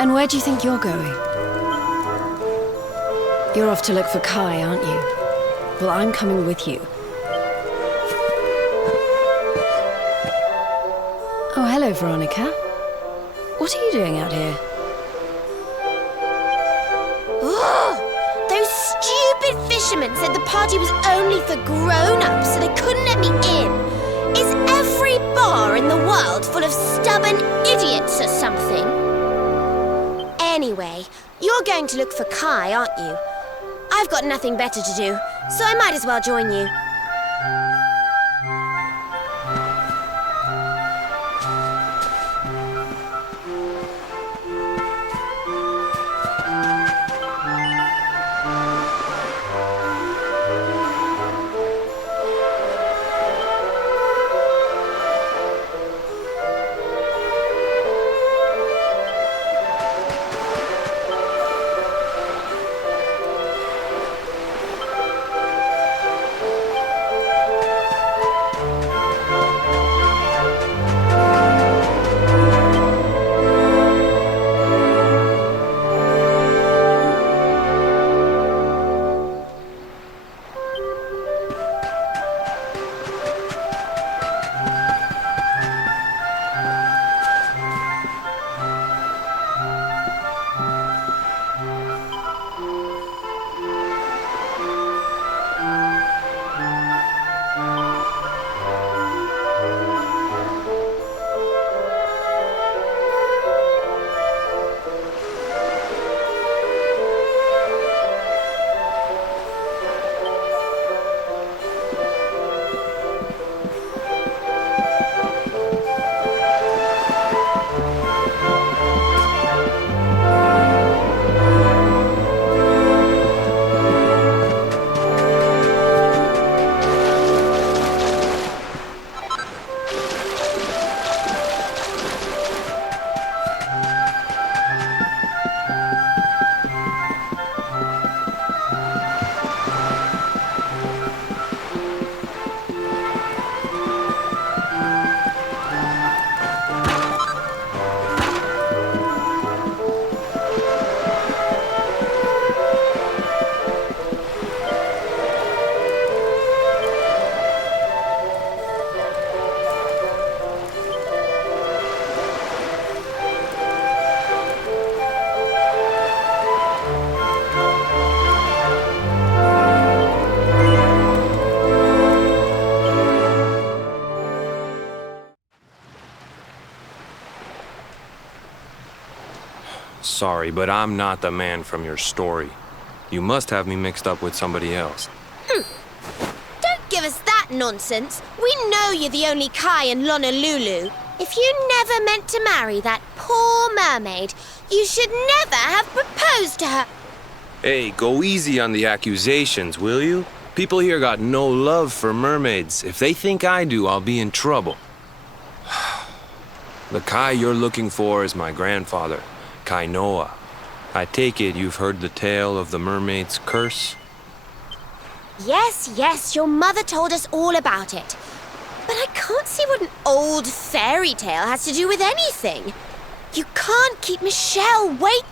And where do you think you're going? You're off to look for Kai, aren't you? Well, I'm coming with you. Oh, hello, Veronica. What are you doing out here? Those stupid fishermen said the party was only for grown-ups, so they couldn't let me in. Is every bar in the world full of stubborn idiots or something? Anyway, you're going to look for Kai, aren't you? I've got nothing better to do, so I might as well join you. Sorry, but I'm not the man from your story. You must have me mixed up with somebody else. Don't give us that nonsense. We know you're the only Kai in Honolulu. If you never meant to marry that poor mermaid, you should never have proposed to her. Hey, go easy on the accusations, will you? People here got no love for mermaids. If they think I do, I'll be in trouble. The Kai you're looking for is my grandfather, Kainoa. I take it you've heard the tale of the mermaid's curse? Yes, your mother told us all about it. But I can't see what an old fairy tale has to do with anything. You can't keep Michelle wait.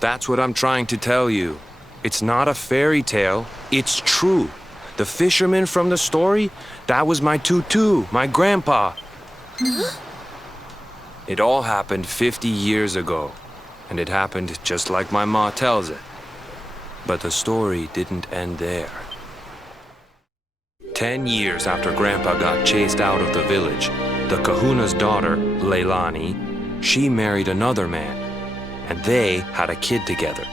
That's what I'm trying to tell you. It's not a fairy tale, it's true. The fisherman from the story, that was my tutu, my grandpa. Huh? It all happened 50 years ago, and it happened just like my ma tells it. But the story didn't end there. 10 years after Grandpa got chased out of the village, the kahuna's daughter, Leilani, she married another man, and they had a kid together.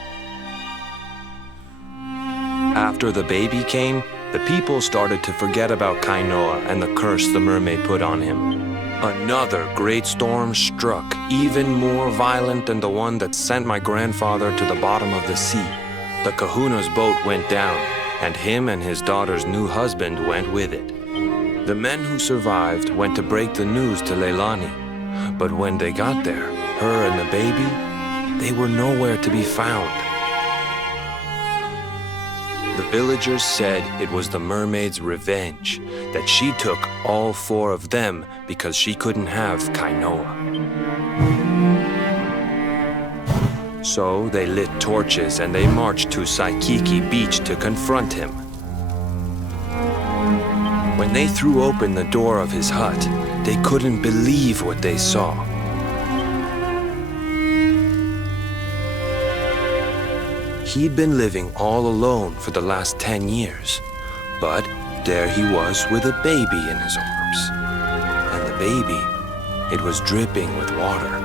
After the baby came, the people started to forget about Kainoa and the curse the mermaid put on him. Another great storm struck, even more violent than the one that sent my grandfather to the bottom of the sea. The kahuna's boat went down, and him and his daughter's new husband went with it. The men who survived went to break the news to Leilani, but when they got there, her and the baby, they were nowhere to be found. The villagers said it was the mermaid's revenge, that she took all 4 of them because she couldn't have Kainoa. So they lit torches and they marched to Saikiki Beach to confront him. When they threw open the door of his hut, they couldn't believe what they saw. He'd been living all alone for the last 10 years, but there he was with a baby in his arms. And the baby, it was dripping with water.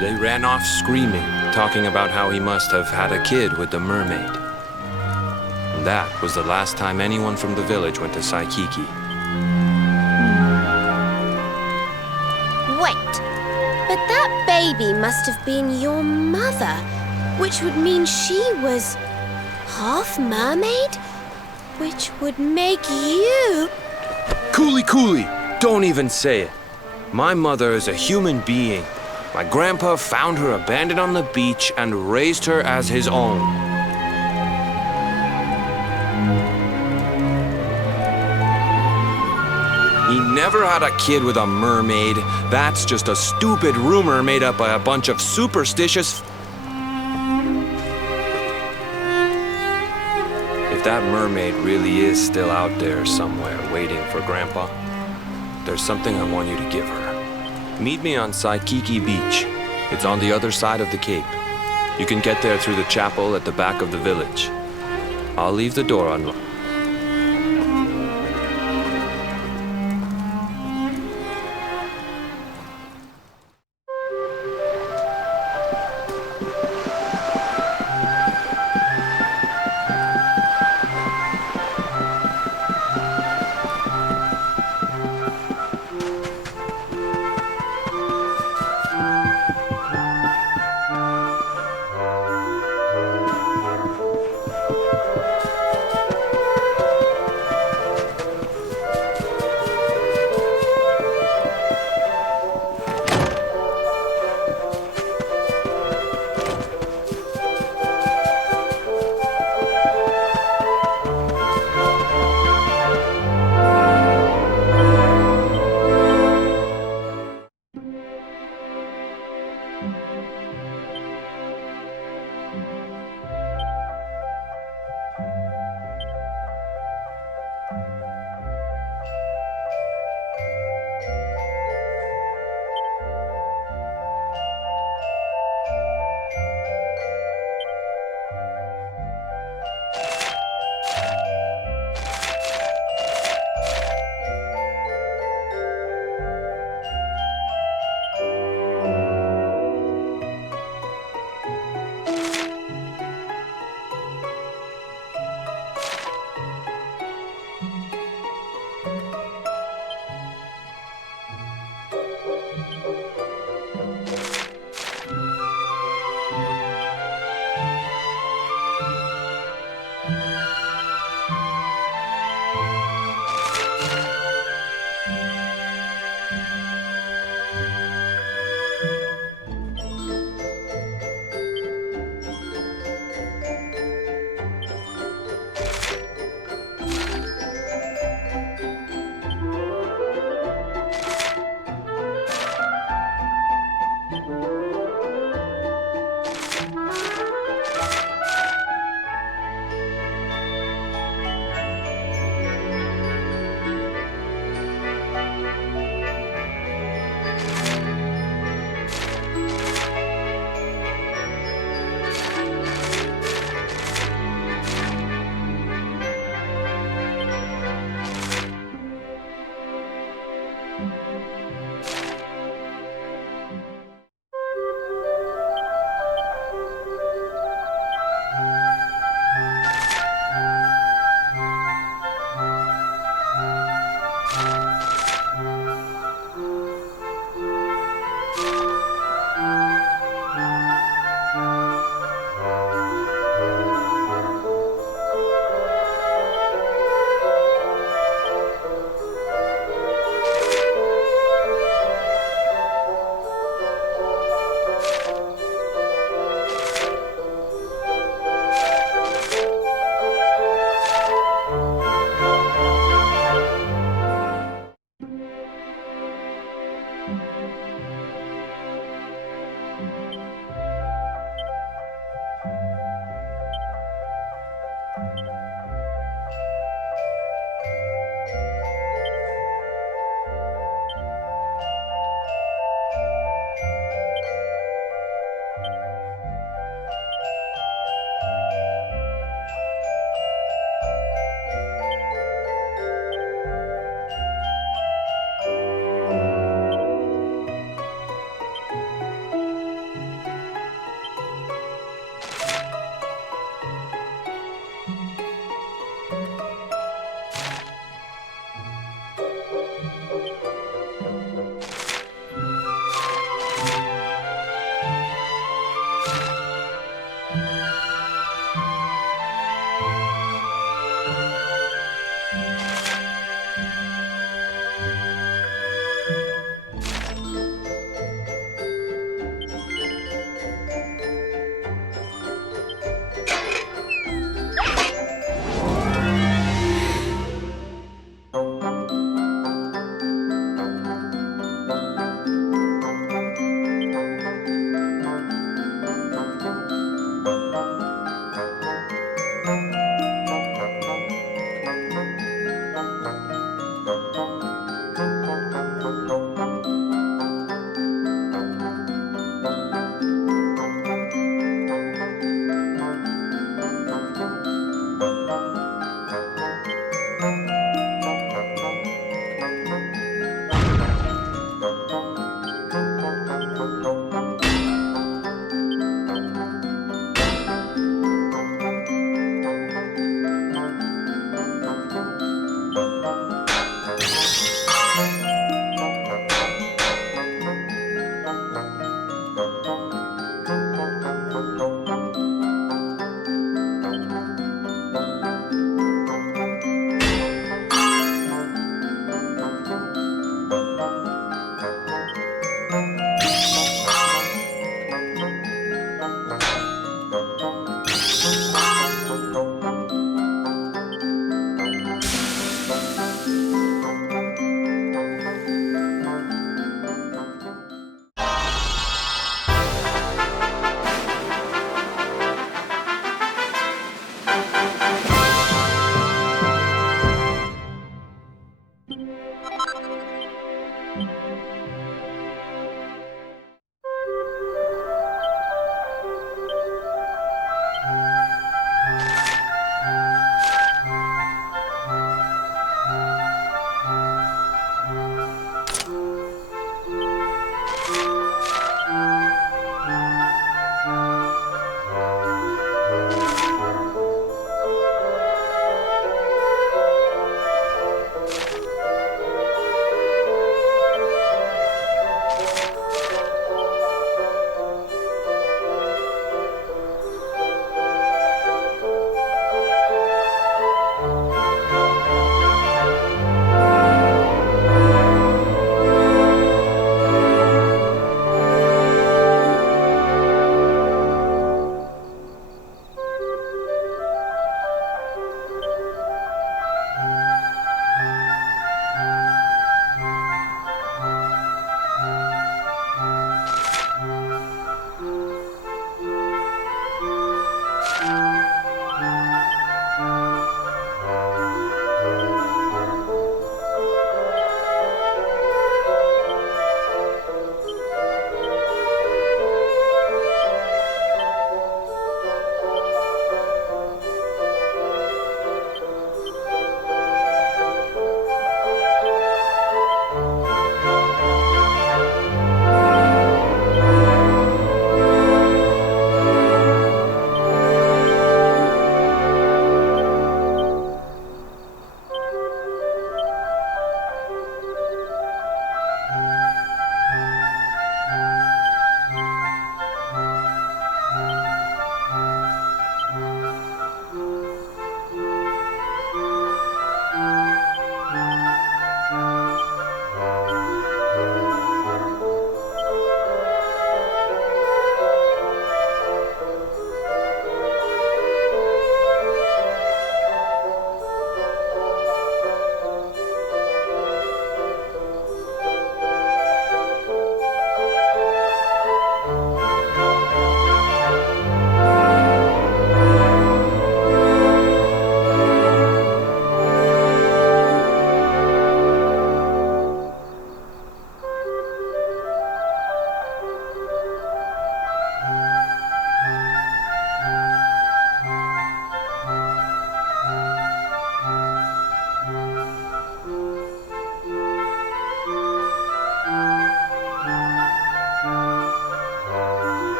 They ran off screaming, talking about how he must have had a kid with the mermaid. And that was the last time anyone from the village went to Saikiki. Wait, but that baby must have been your mother, which would mean she was half mermaid, which would make you... Cooley, don't even say it. My mother is a human being. My grandpa found her abandoned on the beach and raised her as his own. He never had a kid with a mermaid. That's just a stupid rumor made up by a bunch of superstitious... If that mermaid really is still out there somewhere waiting for Grandpa, there's something I want you to give her. Meet me on Saikiki Beach. It's on the other side of the cape. You can get there through the chapel at the back of the village. I'll leave the door unlocked.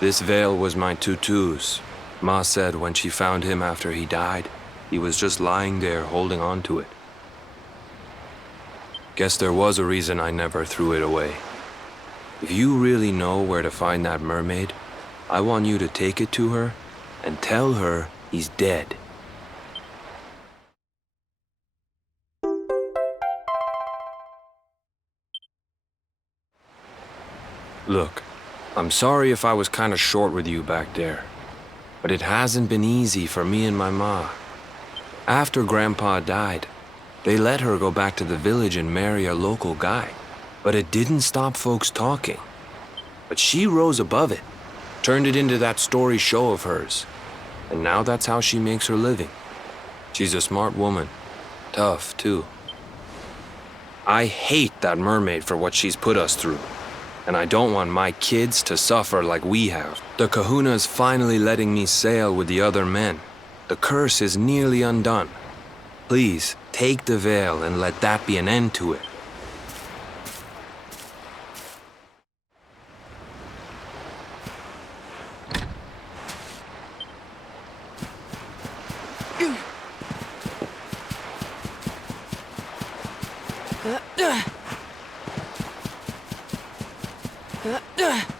This veil was my tutu's. Ma said when she found him after he died, he was just lying there holding on to it. Guess there was a reason I never threw it away. If you really know where to find that mermaid, I want you to take it to her and tell her he's dead. Look, I'm sorry if I was kind of short with you back there, but it hasn't been easy for me and my ma. After Grandpa died, they let her go back to the village and marry a local guy, but it didn't stop folks talking. But she rose above it, turned it into that story show of hers, and now that's how she makes her living. She's a smart woman, tough too. I hate that mermaid for what she's put us through, and I don't want my kids to suffer like we have. The kahuna's finally letting me sail with the other men. The curse is nearly undone. Please, take the veil and let that be an end to it. Ugh.